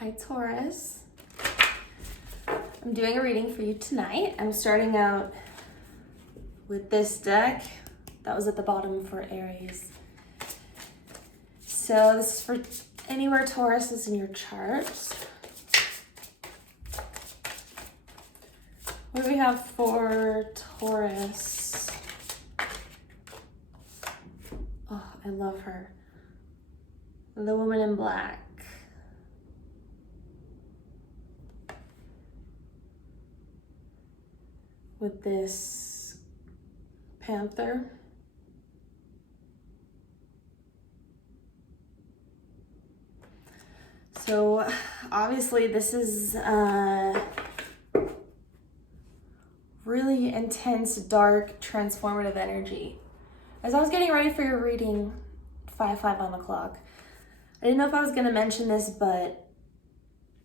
Hi, Taurus. I'm doing a reading for you tonight. I'm starting out with this deck that was at the bottom for Aries. So this is for anywhere Taurus is in your chart. What do we have for Taurus? Oh, I love her. The woman in black. With this panther. So obviously this is really intense, dark, transformative energy. As I was getting ready for your reading, 5 on the clock, I didn't know if I was going to mention this, but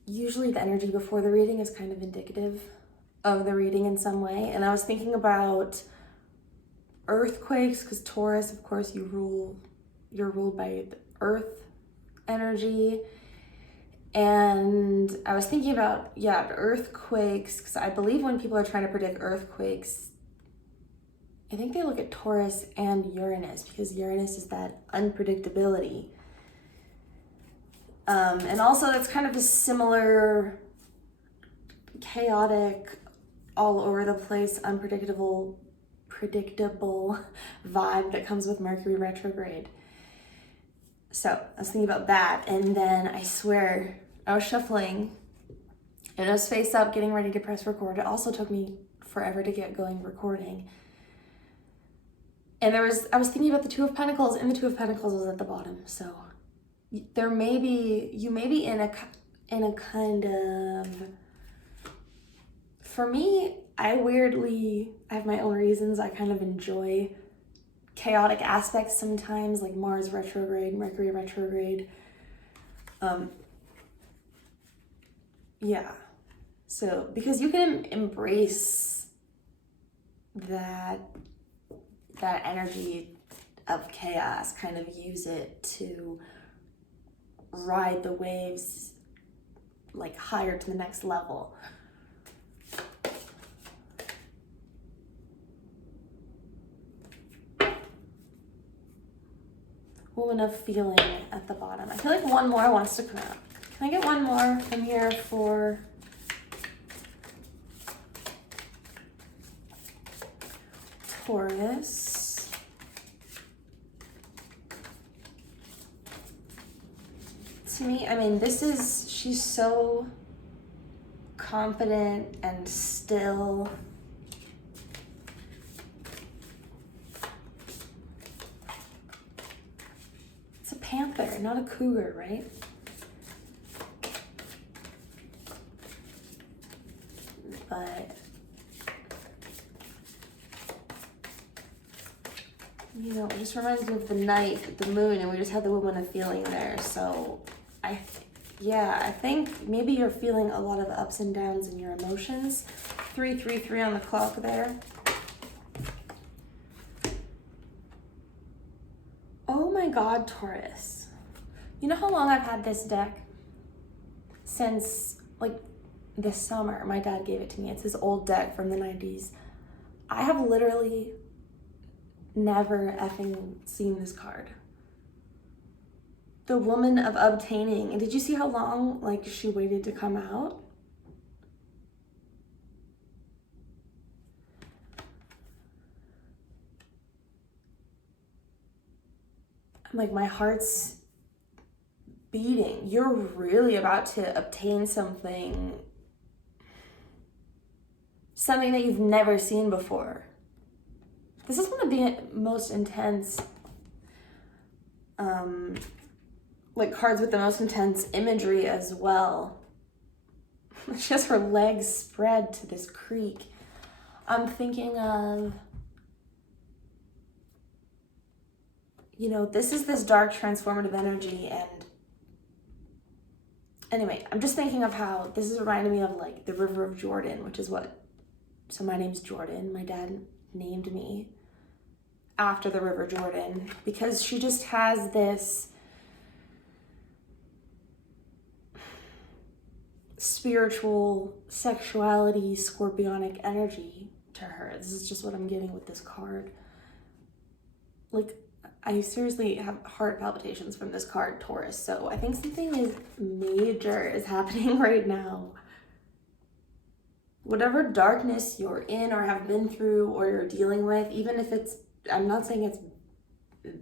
usually the energy before the reading is kind of indicative of the reading in some way. And I was thinking about earthquakes, because Taurus, of course, you're ruled by the earth energy. And I was thinking about, earthquakes, because I believe when people are trying to predict earthquakes, I think they look at Taurus and Uranus, because Uranus is that unpredictability. And also that's kind of a similar chaotic, all over the place, predictable vibe that comes with Mercury retrograde. So I was thinking about that, and then I swear I was shuffling and I was face up getting ready to press record. It also took me forever to get going recording. And I was thinking about the Two of Pentacles, and the Two of Pentacles was at the bottom. So you may be in a kind of, for me, I have my own reasons. I kind of enjoy chaotic aspects sometimes, like Mars retrograde, Mercury retrograde. So because you can embrace that energy of chaos, kind of use it to ride the waves like higher to the next level. Woman of feeling at the bottom. I feel like one more wants to come out. Can I get one more from here for Taurus? To me, I mean, she's so confident and still. Panther, not a cougar, right? But it just reminds me of the night, the moon, and we just had the woman of feeling there. So I think maybe you're feeling a lot of ups and downs in your emotions. 333 on the clock there. Oh my God, Taurus. You know how long I've had this deck? Since like this summer. My dad gave it to me. It's this old deck from the 90s. I have literally never effing seen this card. The woman of obtaining. And did you see how long she waited to come out? My heart's beating. You're really about to obtain something that you've never seen before. This is one of the most intense, cards with the most intense imagery as well. She has her legs spread to this creek. I'm thinking of, this is this dark transformative energy, and anyway, I'm just thinking of how this is reminding me of the River of Jordan, so my name's Jordan. My dad named me after the River Jordan because she just has this spiritual sexuality, scorpionic energy to her. This is just what I'm getting with this card. Like, I seriously have heart palpitations from this card, Taurus. So I think something major is happening right now. Whatever darkness you're in or have been through or you're dealing with, even if it's, I'm not saying it's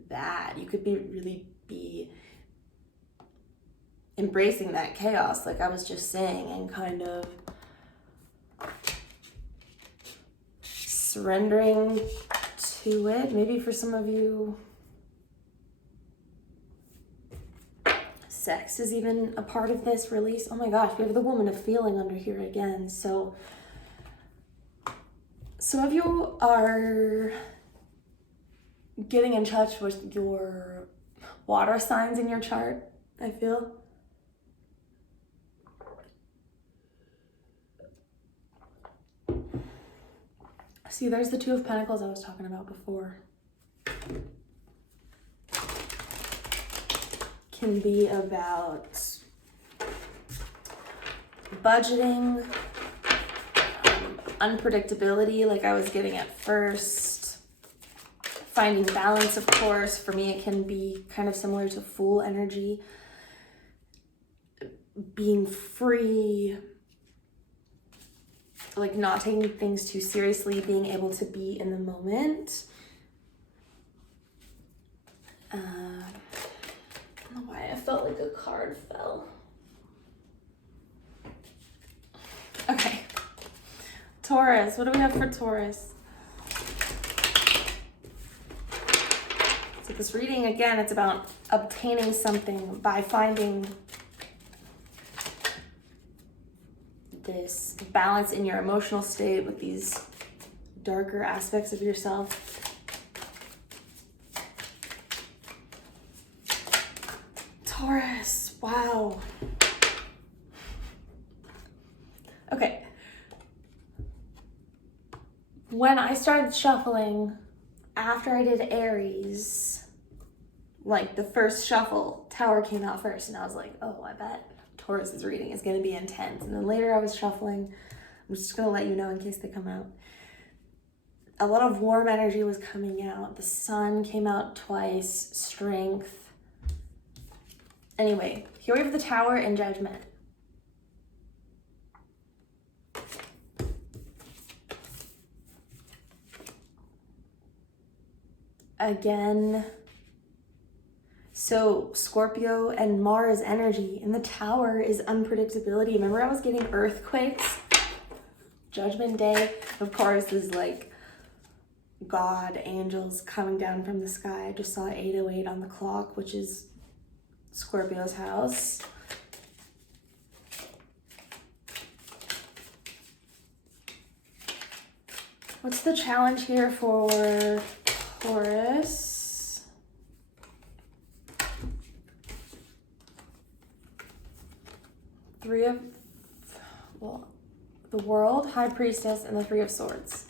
bad, you could really be embracing that chaos, like I was just saying, and kind of surrendering to it. Maybe for some of you, sex is even a part of this release. Oh my gosh, we have the woman of feeling under here again. So some of you are getting in touch with your water signs in your chart, I feel. See, there's the Two of Pentacles I was talking about before. Can be about budgeting, unpredictability, like I was getting at first. Finding balance, of course. For me, it can be kind of similar to Fool energy. Being free, like not taking things too seriously, being able to be in the moment. I don't know why I felt like a card fell. Okay. Taurus, what do we have for Taurus? So this reading, again, it's about obtaining something by finding this balance in your emotional state with these darker aspects of yourself. Taurus, wow. Okay. When I started shuffling, after I did Aries, like the first shuffle, Tower came out first, and I was like, oh, I bet Taurus's reading is going to be intense. And then later I was shuffling. I'm just going to let you know in case they come out. A lot of warm energy was coming out. The sun came out twice. Strength. Anyway, here we have the Tower and Judgment. Again, so Scorpio and Mars energy, and the Tower is unpredictability. Remember I was getting earthquakes? Judgment Day, of course, is like God, angels coming down from the sky. I just saw 8:08 on the clock, which is Scorpio's house. What's the challenge here for Taurus? The World, High Priestess, and the Three of Swords.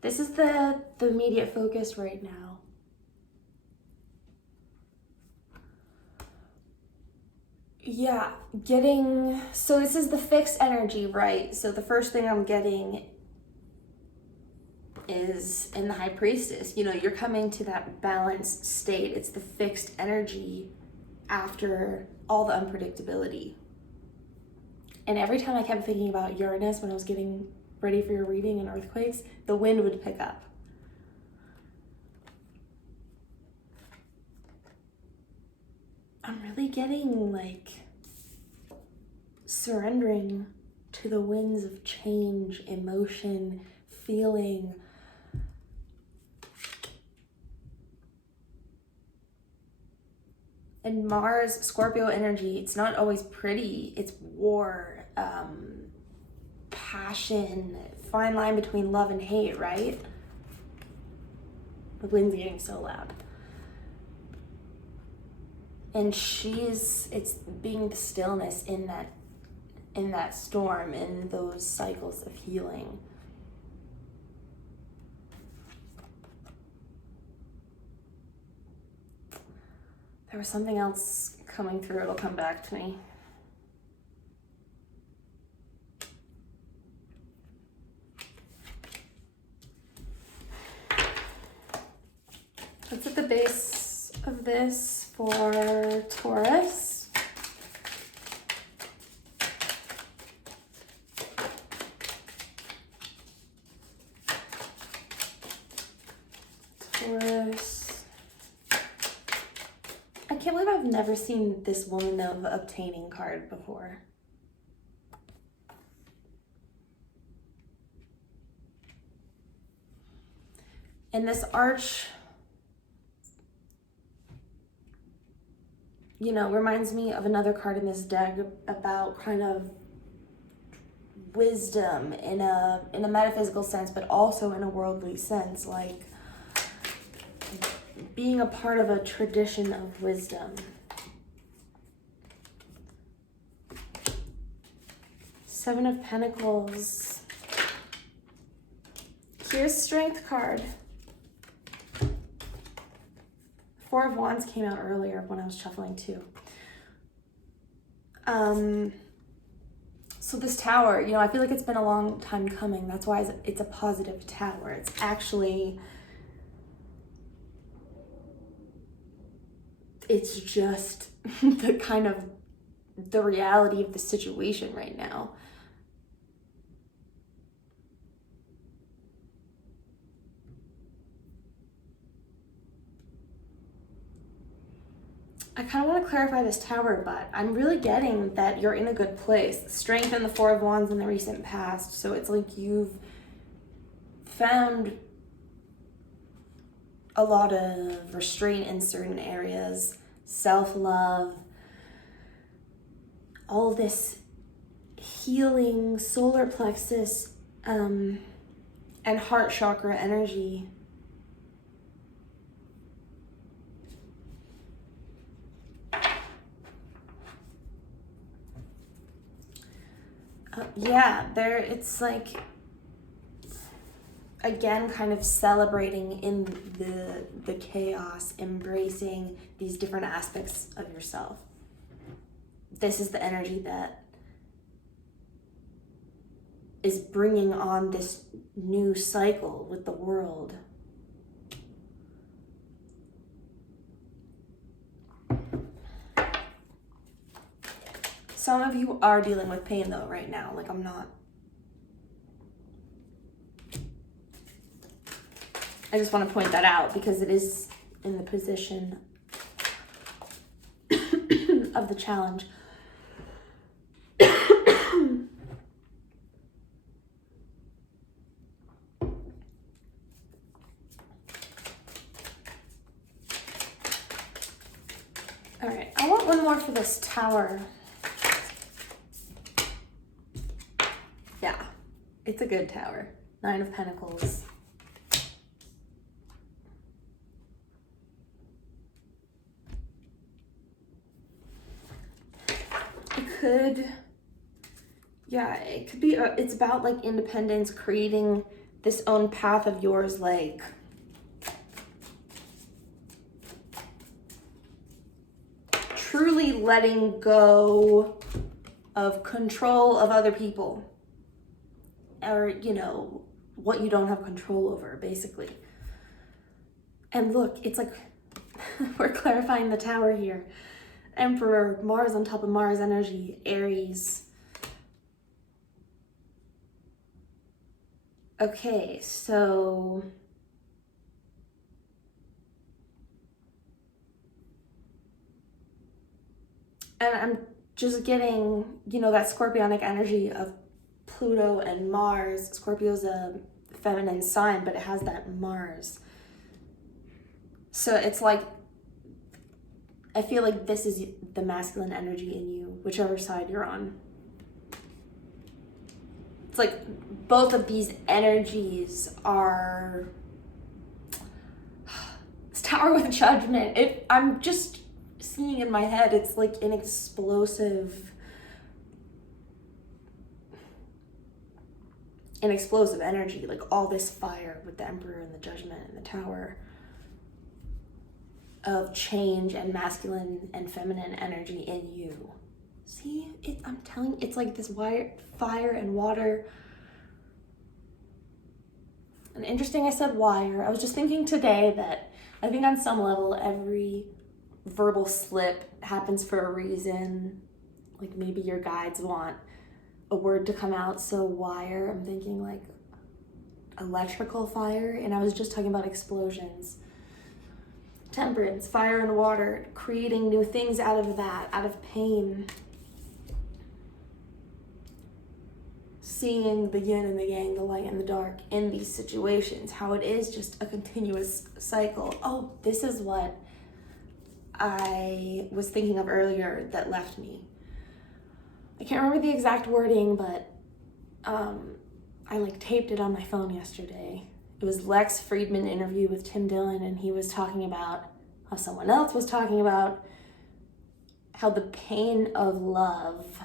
This is the immediate focus right now. Yeah, so this is the fixed energy, right? So the first thing I'm getting is in the High Priestess. You know, you're coming to that balanced state. It's the fixed energy after all the unpredictability. And every time I kept thinking about Uranus when I was getting ready for your reading and earthquakes, the wind would pick up. I'm really getting like surrendering to the winds of change, emotion, feeling. And Mars, Scorpio energy, it's not always pretty. It's war, passion, fine line between love and hate, right? The wind's getting so loud. And it's being the stillness in that storm, in those cycles of healing. There was something else coming through. It'll come back to me. What's at the base of this for Taurus? Taurus. I can't believe I've never seen this Woman of Obtaining card before. And this arch, you know, reminds me of another card in this deck about kind of wisdom in a metaphysical sense, but also in a worldly sense, like being a part of a tradition of wisdom. Seven of Pentacles. Here's Strength card. Four of Wands came out earlier when I was shuffling too. So this tower, you know, I feel like it's been a long time coming. That's why it's a positive tower. It's actually, it's just the kind of the reality of the situation right now. I kind of want to clarify this tower, but I'm really getting that you're in a good place. Strength and the Four of Wands in the recent past. So it's like you've found a lot of restraint in certain areas, self-love, all this healing, solar plexus, and heart chakra energy. Yeah, it's like, again, kind of celebrating in the chaos, embracing these different aspects of yourself. This is the energy that is bringing on this new cycle with the world. Some of you are dealing with pain though right now, like I'm not. I just want to point that out because it is in the position of the challenge. All right, I want one more for this tower. Yeah, it's a good tower. Nine of Pentacles. It could be, it's about like independence, creating this own path of yours, like truly letting go of control of other people, or, you know, what you don't have control over, basically. And look, it's like, we're clarifying the tower here. Emperor, Mars on top of Mars energy, Aries. Okay, so and I'm just getting, you know, that scorpionic energy of Pluto and Mars. Scorpio's a feminine sign, but it has that Mars. So it's like, I feel like this is the masculine energy in you, whichever side you're on. It's like both of these energies are this tower with judgment. I'm just seeing in my head, it's like an explosive energy, like all this fire with the Emperor and the Judgment and the Tower of change and masculine and feminine energy in you. See, I'm telling you, it's like this fire and water. And interesting, I said wire. I was just thinking today that I think on some level, every verbal slip happens for a reason. Like maybe your guides want a word to come out, so wire, I'm thinking like electrical fire, and I was just talking about explosions. Temperance, fire and water, creating new things out of that, out of pain. Seeing the yin and the yang, the light and the dark in these situations, how it is just a continuous cycle. Oh, this is what I was thinking of earlier that left me. I can't remember the exact wording, but I like taped it on my phone yesterday. It was Lex Friedman interview with Tim Dillon, and he was talking about how someone else was talking about how the pain of love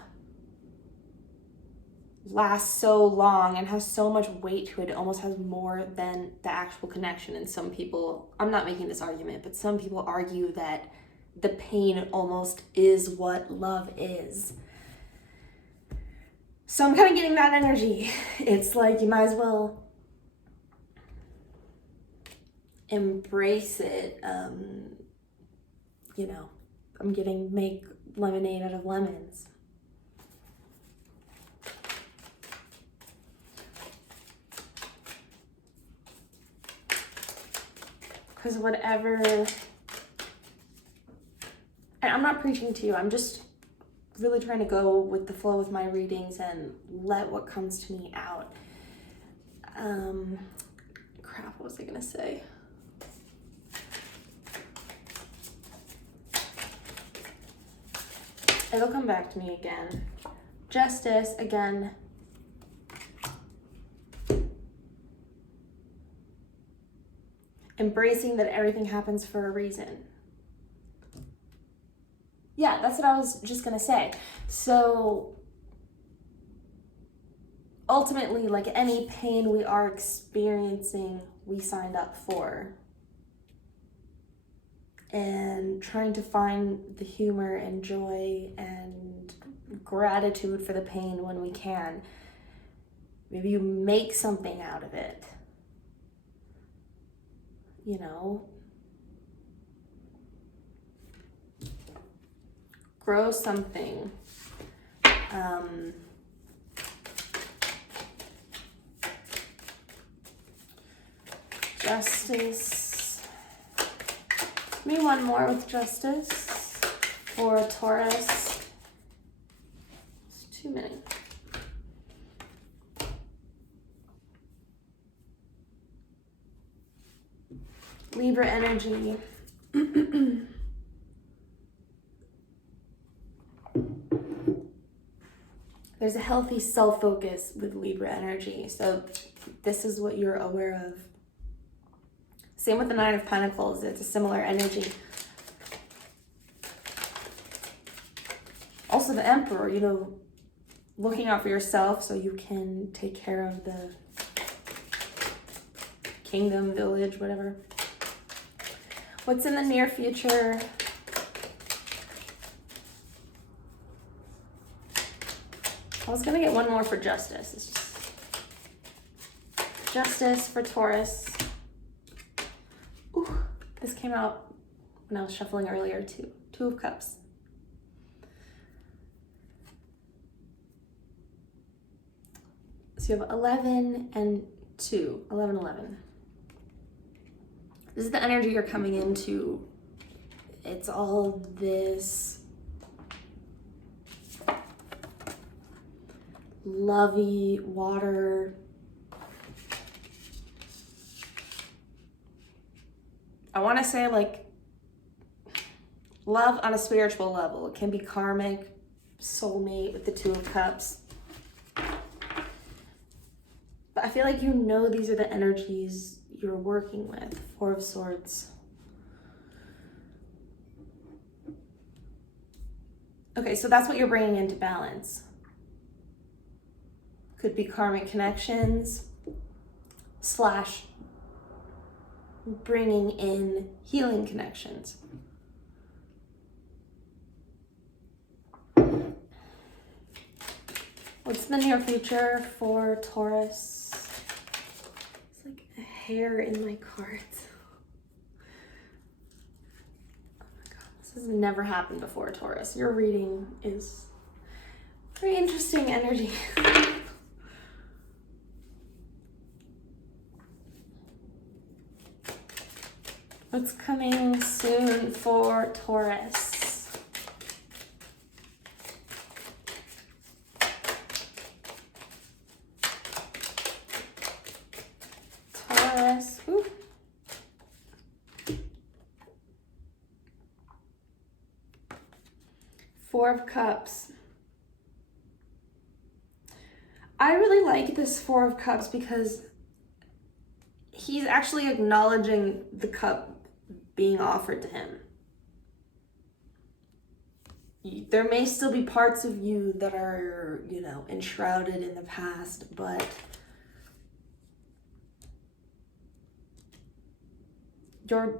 lasts so long and has so much weight to it. It almost has more than the actual connection. And some people, I'm not making this argument, but some people argue that the pain almost is what love is. So I'm kind of getting that energy. It's like you might as well embrace it. I'm getting make lemonade out of lemons. Because whatever, and I'm not preaching to you, I'm just really trying to go with the flow with my readings and let what comes to me out. Crap, what was I gonna say? It'll come back to me again. Justice, again. Embracing that everything happens for a reason. Yeah, that's what I was just gonna say. So ultimately, like any pain we are experiencing, we signed up for. And trying to find the humor and joy and gratitude for the pain when we can. Maybe you make something out of it. You know, grow something. Justice. Give me one more with justice for Taurus. It's too many. Libra energy. There's a healthy self-focus with Libra energy. So this is what you're aware of. Same with the Nine of Pentacles. It's a similar energy. Also the Emperor, you know, looking out for yourself so you can take care of the kingdom, village, whatever. What's in the near future? I was gonna get one more for justice. It's just justice for Taurus. Ooh, this came out when I was shuffling earlier too. Two of Cups. So you have 11 and 2. 11, 11. This is the energy you're coming into. It's all this lovey water. I want to say like love on a spiritual level. It can be karmic, soulmate with the Two of Cups. But I feel like you know these are the energies you're working with. Four of Swords. Okay, so that's what you're bringing into balance. Could be karmic connections / bringing in healing connections. What's the near future for Taurus? It's like a hair in my cards. This has never happened before, Taurus. Your reading is very interesting energy. What's coming soon for Taurus? Taurus. Ooh. Four of Cups. I really like this Four of Cups because he's actually acknowledging the cup being offered to him. There may still be parts of you that are, you know, enshrouded in the past, but you're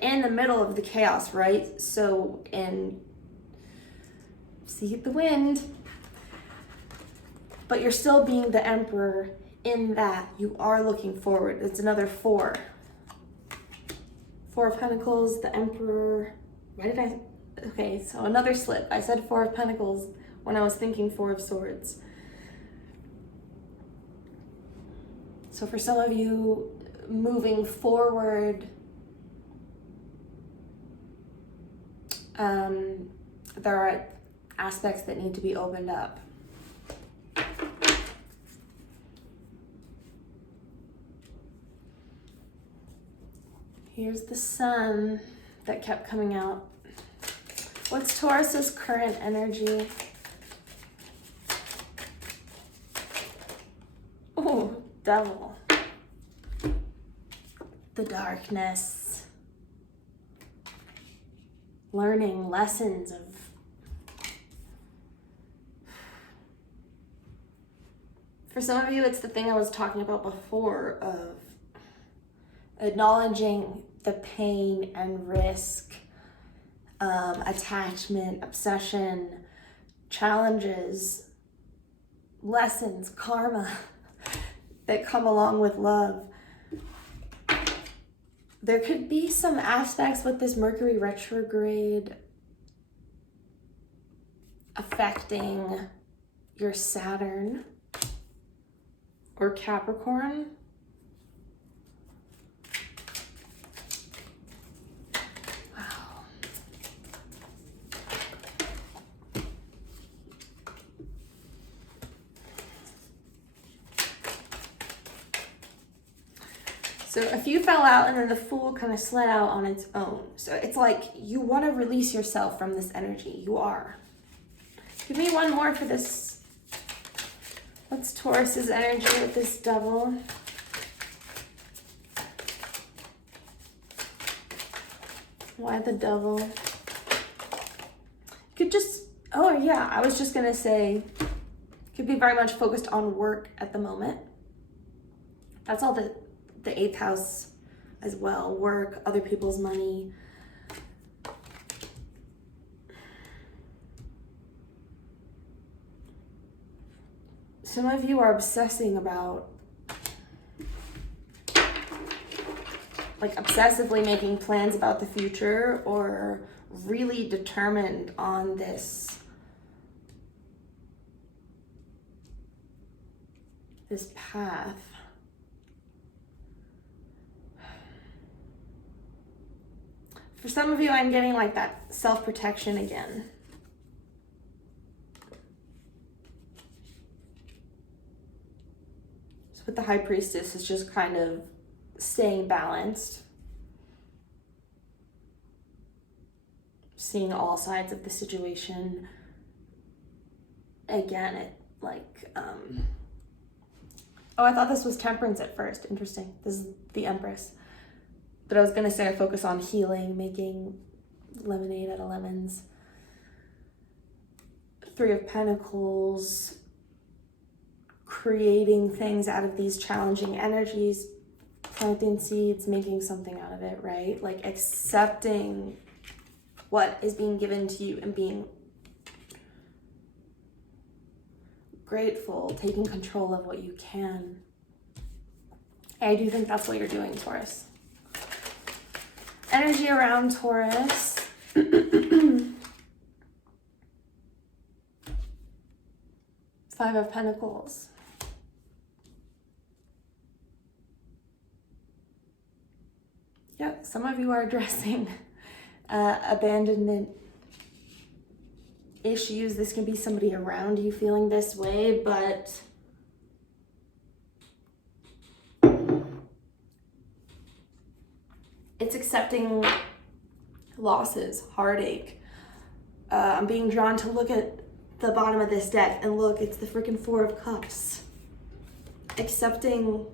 in the middle of the chaos, right? So, and see the wind, but you're still being the emperor in that you are looking forward. It's another four. Four of Pentacles, the Emperor. Okay, so another slip. I said Four of Pentacles when I was thinking Four of Swords. So for some of you, moving forward, there are aspects that need to be opened up. Here's the sun that kept coming out. What's Taurus's current energy? Oh, Devil. The darkness. Learning lessons of for some of you, it's the thing I was talking about before of acknowledging the pain and risk, attachment, obsession, challenges, lessons, karma that come along with love. There could be some aspects with this Mercury retrograde affecting your Saturn or Capricorn. So a few fell out and then the Fool kind of slid out on its own. So it's like you want to release yourself from this energy. You are. Give me one more for this. What's Taurus's energy with this Devil? Why the Devil? Could just, oh yeah, I was just going to say, could be very much focused on work at the moment. That's all the 8th house as well. Work, other people's money. Some of you are obsessing about, like obsessively making plans about the future or really determined on this path. For some of you, I'm getting like that self-protection again. So with the High Priestess, it's just kind of staying balanced. Seeing all sides of the situation. Again, it like, oh, I thought this was Temperance at first. Interesting. This is the Empress. But I was going to say I focus on healing, making lemonade out of lemons. Three of Pentacles, creating things out of these challenging energies, planting seeds, making something out of it, right? Like accepting what is being given to you and being grateful, taking control of what you can. I do think that's what you're doing, Taurus. Energy around Taurus. Five of Pentacles. Yeah, some of you are addressing abandonment issues. This can be somebody around you feeling this way, but it's accepting losses, heartache. I'm being drawn to look at the bottom of this deck, and look, it's the freaking Four of Cups. Accepting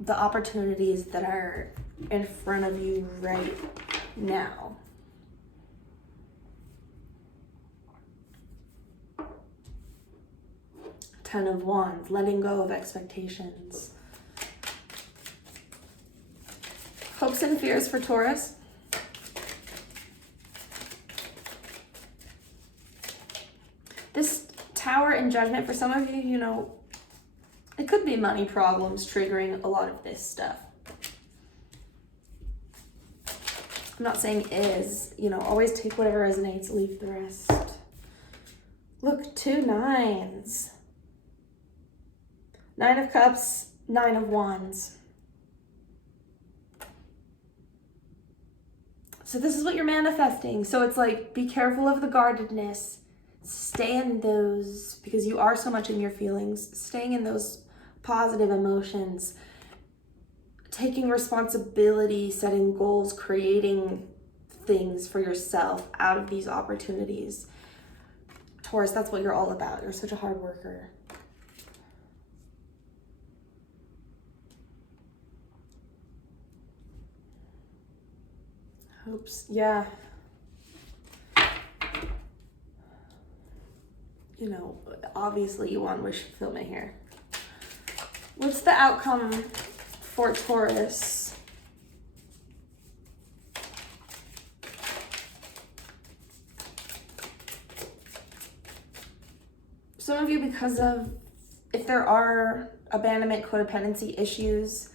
the opportunities that are in front of you right now. Ten of Wands, letting go of expectations. Hopes and fears for Taurus. This Tower and Judgment, for some of you, you know, it could be money problems triggering a lot of this stuff. I'm not saying is, you know, always take whatever resonates, leave the rest. Look, 2 nines. 9 of Cups, 9 of Wands. So this is what you're manifesting. So it's like, be careful of the guardedness. Stay in those, because you are so much in your feelings, staying in those positive emotions, taking responsibility, setting goals, creating things for yourself out of these opportunities. Taurus, that's what you're all about. You're such a hard worker. Oops, yeah. You know, obviously you want wish fulfillment here. What's the outcome for Taurus? Some of you, because of, if there are abandonment, codependency issues,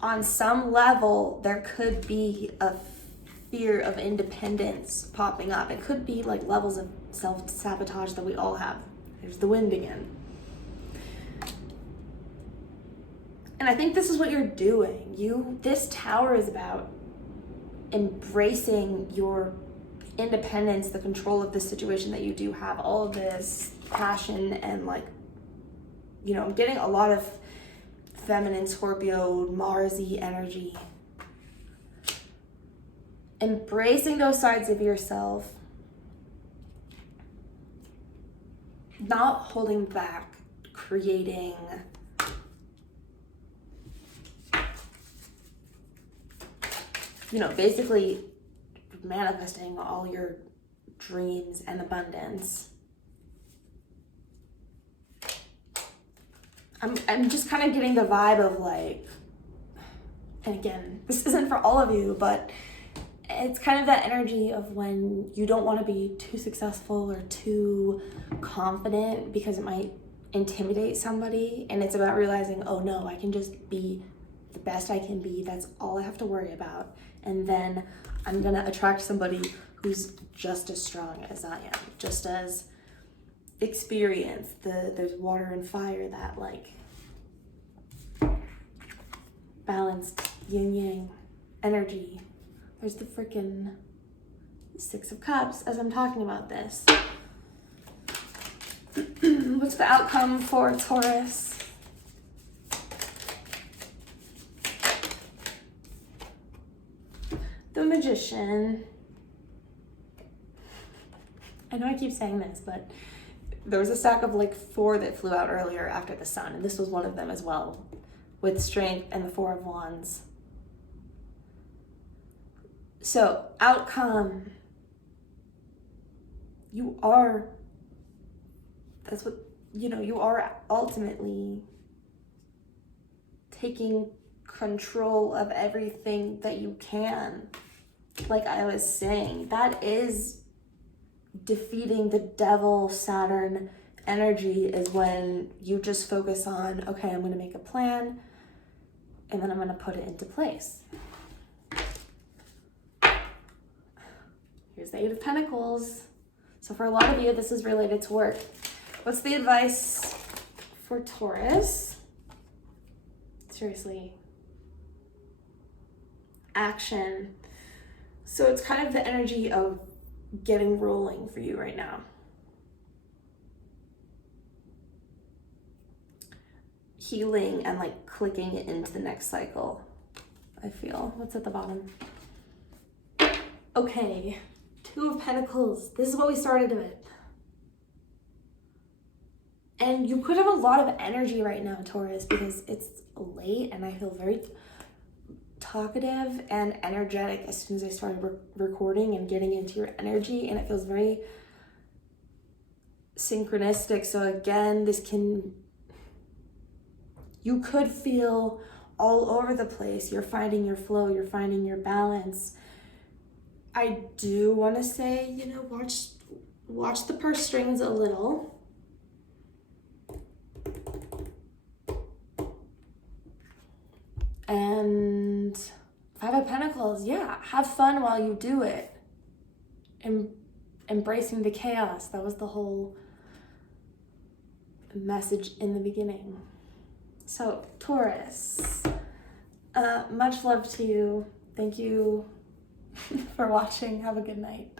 on some level, there could be a fear of independence popping up. It could be like levels of self-sabotage that we all have. There's the wind again. And I think this is what you're doing. This Tower is about embracing your independence, the control of the situation that you do have, all of this passion and like, you know, I'm getting a lot of feminine Scorpio, Mars-y energy. Embracing those sides of yourself, not holding back, creating basically manifesting all your dreams and abundance. I'm just kind of getting the vibe of like, and again, this isn't for all of you, but it's kind of that energy of when you don't want to be too successful or too confident because it might intimidate somebody, and it's about realizing, oh no, I can just be the best I can be. That's all I have to worry about. And then I'm gonna attract somebody who's just as strong as I am, just as experienced. There's water and fire, that like balanced yin yang energy. There's the freaking Six of Cups as I'm talking about this. What's the outcome for Taurus? The Magician. I know I keep saying this, but there was a stack of like 4 that flew out earlier after the Sun, and this was one of them as well, with Strength and the 4 of Wands. So, outcome. You are ultimately taking control of everything that you can. Like I was saying, that is defeating the devil Saturn energy, is when you just focus on, okay, I'm going to make a plan. and then I'm going to put it into place. Here's the Eight of Pentacles. So for a lot of you, this is related to work. What's the advice for Taurus? Seriously. Action. So it's kind of the energy of getting rolling for you right now. Healing and like clicking it into the next cycle, I feel. What's at the bottom? Okay, Two of Pentacles. This is what we started with. And you could have a lot of energy right now, Taurus, because it's late and I feel very talkative and energetic as soon as I started recording and getting into your energy, and it feels very synchronistic. So again, you could feel all over the place. You're finding your flow, you're finding your balance. I do want to say, you know, watch the purse strings a little. And Five of Pentacles, yeah, have fun while you do it. Embracing the chaos. That was the whole message in the beginning. So, Taurus, much love to you. Thank you for watching. Have a good night.